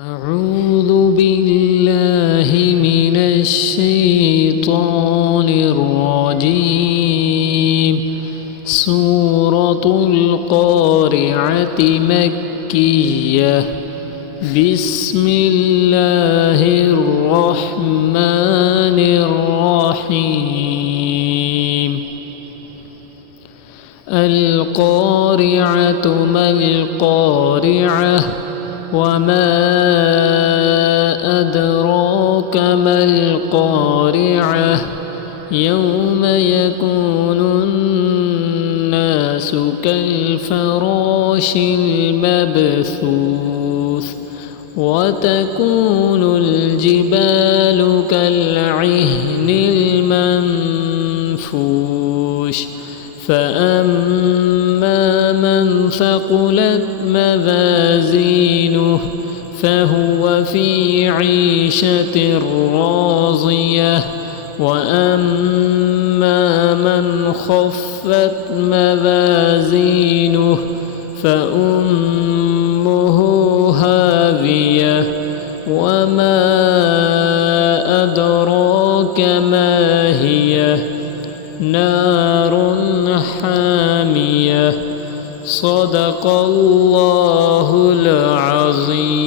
أعوذ بالله من الشيطان الرجيم. سورة القارعة مكية. بسم الله الرحمن الرحيم. القارعة ما القارعة وما أدراك ما القارعة يوم يكون الناس كالفراش المبثوث وتكون الجبال كالعهن المنفوش فأما من ثقلت موازينه فهو في عيشة راضية وأما من خفت موازينه فأمه هاوية وما أدراك ما هي نار حامية. صدق الله العظيم.